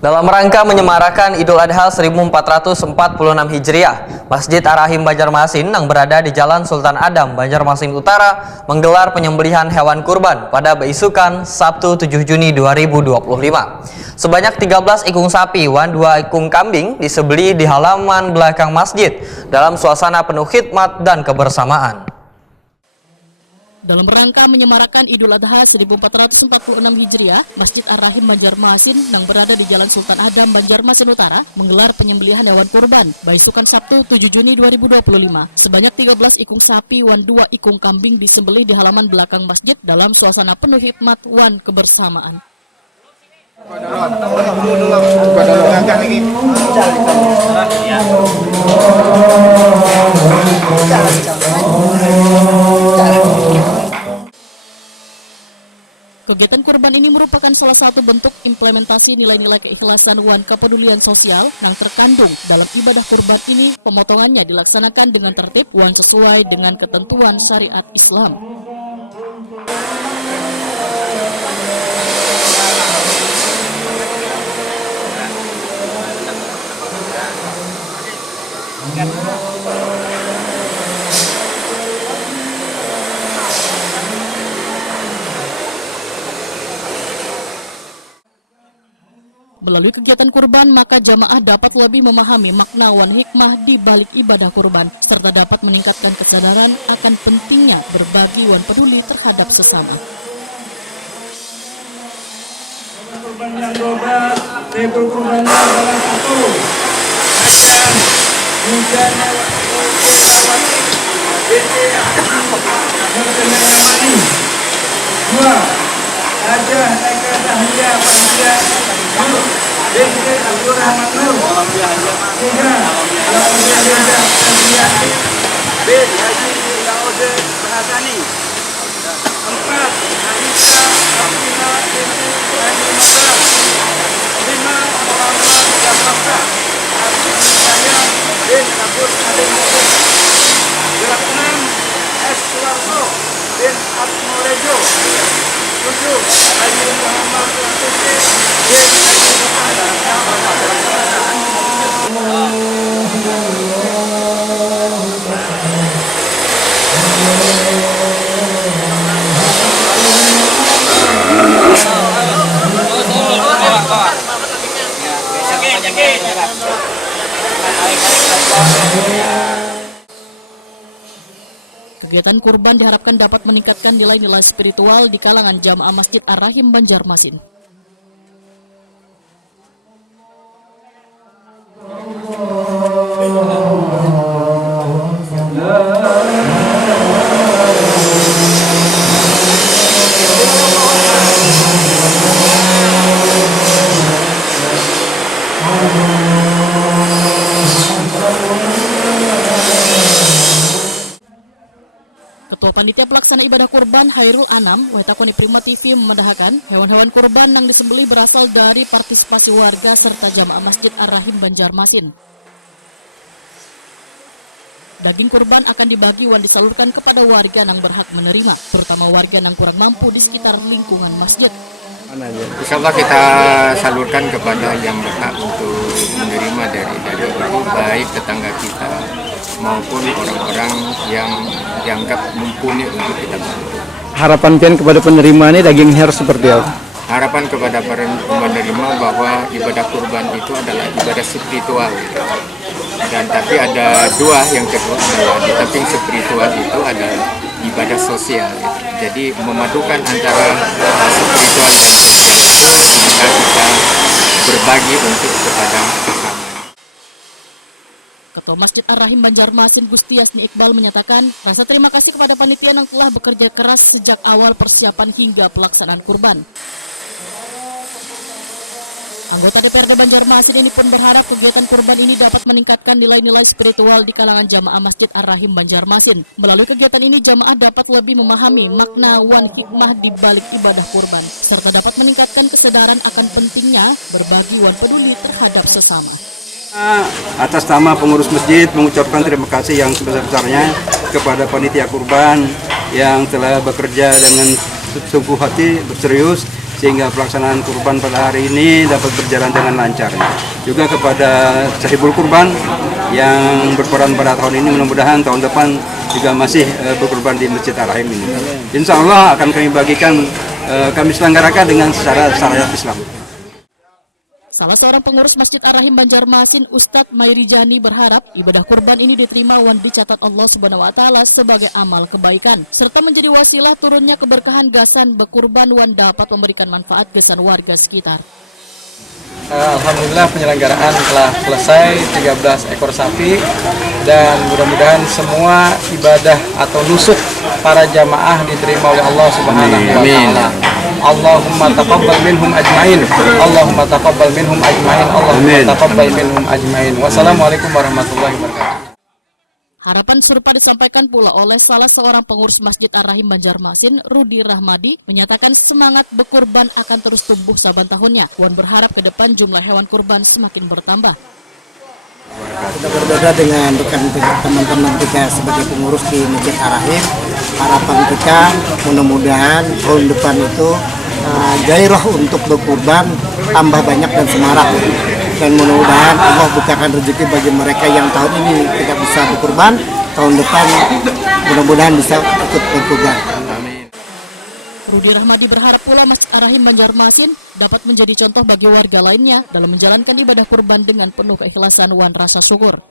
Dalam rangka menyemarakan Idul Adha 1446 Hijriah, Masjid Ar-Rahim Banjarmasin yang berada di Jalan Sultan Adam, Banjarmasin Utara menggelar penyembelihan hewan kurban pada beisukan Sabtu 7 Juni 2025. Sebanyak 13 ikung sapi dan 2 ikung kambing disembelih di halaman belakang masjid dalam suasana penuh khidmat dan kebersamaan. Dalam rangka menyemarakan Idul Adha 1446 Hijriah, Masjid Ar-Rahim Banjarmasin yang berada di Jalan Sultan Adam, Banjarmasin Utara menggelar penyembelihan hewan kurban beisukan Sabtu 7 Juni 2025. Sebanyak 13 ikung sapi dan 2 ikung kambing disembelih di halaman belakang masjid dalam suasana penuh hikmat dan kebersamaan. Kegiatan kurban ini merupakan salah satu bentuk implementasi nilai-nilai keikhlasan dan kepedulian sosial yang terkandung dalam ibadah kurban ini. Pemotongannya dilaksanakan dengan tertib dan sesuai dengan ketentuan syariat Islam. Melalui kegiatan kurban, maka jamaah dapat lebih memahami makna dan hikmah di balik ibadah kurban, serta dapat meningkatkan kesadaran akan pentingnya berbagi dan peduli terhadap sesama. Kurban yang 12, ekor kurban yang salah satu. Akan hujannya binti Murtenayamani. 2. Hajah Eka Dahlia Panjia Nur binti Abdul Rahman Nur. 3. Laudya Reza Andriani bin Haji Laudya Bahasani. 4. Anissa Abdina binti Haji Masa. 5. Muhammad Jakarta Abdi Saya bin Abdul Halim Mokir. 6. S. Suwarso bin Atmorejo. 7. Haji Muhammad Latifki bin Haji Kegiatan kurban diharapkan dapat meningkatkan nilai-nilai spiritual di kalangan jamaah Masjid Ar-Rahim Banjarmasin. Ketua Panitia Pelaksana Ibadah Kurban Hairul Anam, Wetakoni Prima TV memendahkan hewan-hewan kurban yang disembelih berasal dari partisipasi warga serta jamaah Masjid Ar-Rahim Banjarmasin. Daging kurban akan dibagi dan disalurkan kepada warga yang berhak menerima, terutama warga yang kurang mampu di sekitar lingkungan masjid. Insya Allah kita salurkan kepada yang berhak untuk menerima dari itu, baik tetangga kita maupun orang-orang yang dianggap mumpuni untuk kita bantu. Harapan pian kepada penerima ini dagingnya harus seperti apa? Harapan kepada para penerima bahwa ibadah kurban itu adalah ibadah spiritual. Dan tapi ada dua yang kedua adalah di samping spiritual itu ada ibadah sosial. Jadi memadukan antara spiritual dan sosial sehingga kita berbagi untuk kepada sesama. Ketua Masjid Ar-Rahim Banjarmasin Gusti Yasni Iqbal menyatakan rasa terima kasih kepada panitia yang telah bekerja keras sejak awal persiapan hingga pelaksanaan kurban. Anggota DPRD Banjarmasin ini pun berharap kegiatan kurban ini dapat meningkatkan nilai-nilai spiritual di kalangan jamaah Masjid Ar-Rahim Banjarmasin. Melalui kegiatan ini jamaah dapat lebih memahami makna dan hikmah di balik ibadah kurban, serta dapat meningkatkan kesadaran akan pentingnya berbagi dan peduli terhadap sesama. Atas nama pengurus masjid mengucapkan terima kasih yang sebesar-besarnya kepada panitia kurban yang telah bekerja dengan sungguh hati, serius, sehingga pelaksanaan kurban pada hari ini dapat berjalan dengan lancar. Juga kepada sahibul kurban yang berperan pada tahun ini, mudah-mudahan tahun depan juga masih berkurban di Masjid Ar-Rahim ini. Insya Allah akan kami bagikan, kami selenggarakan dengan secara syariat Islam. Salah seorang pengurus Masjid Ar-Rahim Banjarmasin, Ustadz Mairijani, berharap ibadah kurban ini diterima dan dicatat Allah Subhanahu wa Ta'ala sebagai amal kebaikan, serta menjadi wasilah turunnya keberkahan gasan bekurban wan dapat memberikan manfaat gasan warga sekitar. Alhamdulillah penyelenggaraan telah selesai, 13 ekor sapi, dan mudah-mudahan semua ibadah atau nusuk para jamaah diterima oleh Allah Subhanahu wa Ta'ala. Allahumma taqabbal minhum ajmain. Allahumma taqabbal minhum ajmain. Allahumma taqabbal minhum ajmain. Wassalamualaikum warahmatullahi wabarakatuh. Harapan serupa disampaikan pula oleh salah seorang pengurus Masjid Ar-Rahim Banjarmasin, Rudi Rahmadi, menyatakan semangat berkurban akan terus tumbuh saban tahunnya. Wan berharap ke depan jumlah hewan kurban semakin bertambah. Sudah berbeda dengan rekan-rekan teman-teman kita sebagai pengurus di Masjid Ar-Rahim. Harapan kita mudah-mudahan tahun depan itu gairah untuk berkurban tambah banyak dan semarak. Dan mudah-mudahan Allah bukakan rezeki bagi mereka yang tahun ini tidak bisa berkurban, tahun depan mudah-mudahan bisa ikut berkurban. Rudi Rahmadi berharap pula Masjid Ar-Rahim Banjarmasin dapat menjadi contoh bagi warga lainnya dalam menjalankan ibadah kurban dengan penuh keikhlasan wan rasa syukur.